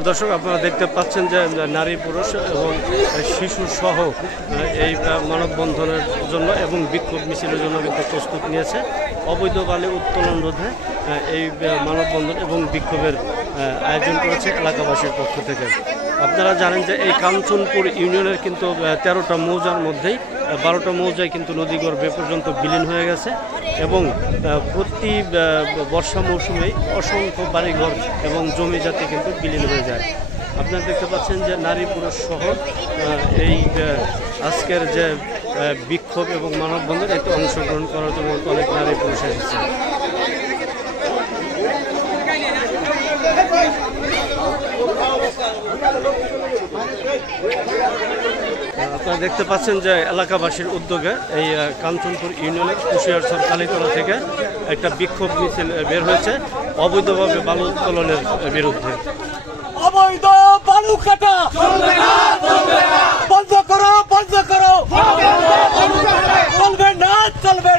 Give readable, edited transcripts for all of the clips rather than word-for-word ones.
সুপ্রিয় দর্শক, আপনারা দেখতে পাচ্ছেন যে নারী পুরুষ এবং শিশু সহ এই মানববন্ধনের জন্য এবং বিক্ষোভ মিছিলের জন্য কিন্তু প্রস্তুত নিয়েছে। অবৈধ বালি উত্তোলন রোধে এই মানববন্ধন এবং বিক্ষোভের আয়োজন করেছে এলাকাবাসীর পক্ষ থেকে। আপনারা জানেন যে এই কাঞ্চনপুর ইউনিয়নের কিন্তু 13টা মৌজার মধ্যেই 12টা মৌজায় কিন্তু নদীগর্ভে পর্যন্ত বিলীন হয়ে গেছে এবং প্রতি বর্ষা মৌসুমেই অসংখ্য বাড়িঘর এবং জমি জাতি কিন্তু বিলীন হয়ে যায়। আপনারা দেখতে পাচ্ছেন যে নারী পুরুষ সহ এই আজকের যে বিক্ষোভ এবং মানববন্ধন এতে অংশগ্রহণ করার জন্য অনেক নারী পুরুষ এসেছে। আপনারা দেখতে পাচ্ছেন যে এলাকাবাসীর উদ্যোগে এই কাঞ্চনপুর ইউনিয়নের কুশিয়ারছড় কালীতলা থেকে একটা বিক্ষোভ মিছিল বের হয়েছে অবৈধভাবে বালু উত্তোলনের বিরুদ্ধে। অবৈধ বালু কাটা চলবে না, চলবে না, বন্ধ করো, বন্ধ করো, চলবে না, চলবে না, চলবে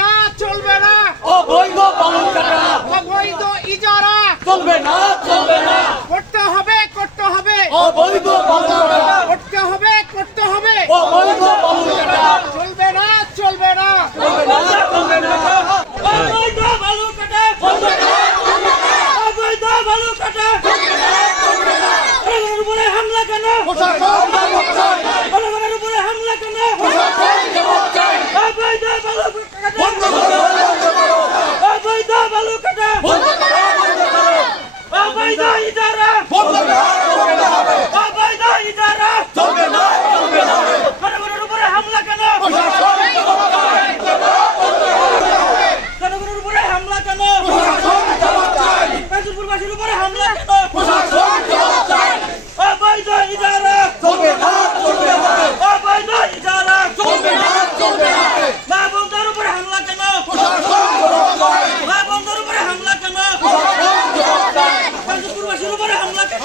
না, চলবে না, অবৈধ বালু কাটা, অবৈধ ইজারা চলবে না, চলবে না, করতে হবে, করতে হবে, অবৈধ বালু কাটা, করতে হবে, করতে হবে, অবৈধ বালু কাটা, চলবে না, চলবে না, চলবে না, চলবে না, অবৈধ বালু কাটা, বন্ধ করো, অবৈধ বালু কাটা, এর উপরে হামলা কেন? জনগণের উপরে হামলা কেন? অবৈধ বালু কাটা বন্ধ করো, অবৈধ বালু কাটা বন্ধ করো, অবৈধ ইজারা বন্ধ করো, অবৈধ ইজারা চলবে না, চলবে না, জনগণের উপরে হামলা কেন? জনগণের উপরে হামলা কেন? কাঞ্চনপুরবাসীর উপরে হামলা কেন? অবৈধ ইজারা চলবে না, চলবে না, অবৈধ ইজারা চলবে না, চলবে না, মা বোনদের উপরে হামলা কেন? মা বোনদের উপরে হামলা কেন? কাঞ্চনপুরবাসীর উপরে হামলা কেন?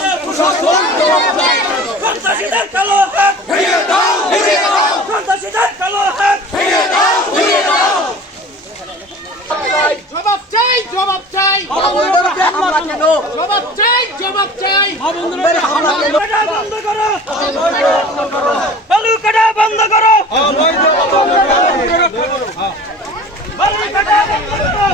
সন্ত্রাসীদের কালো হাত ভেঙে দাও, ভেঙে দাও, সন্ত্রাসীদের কালো হাত ভেঙে দাও, ভেঙে দাও, জবাব চাই, জবাব চাই, হামলা কেন? জবাব চাই, জবাব চাই, বন্ধ করো, বালু কাটা বন্ধ করো, বালু কাটা বন্ধ করো,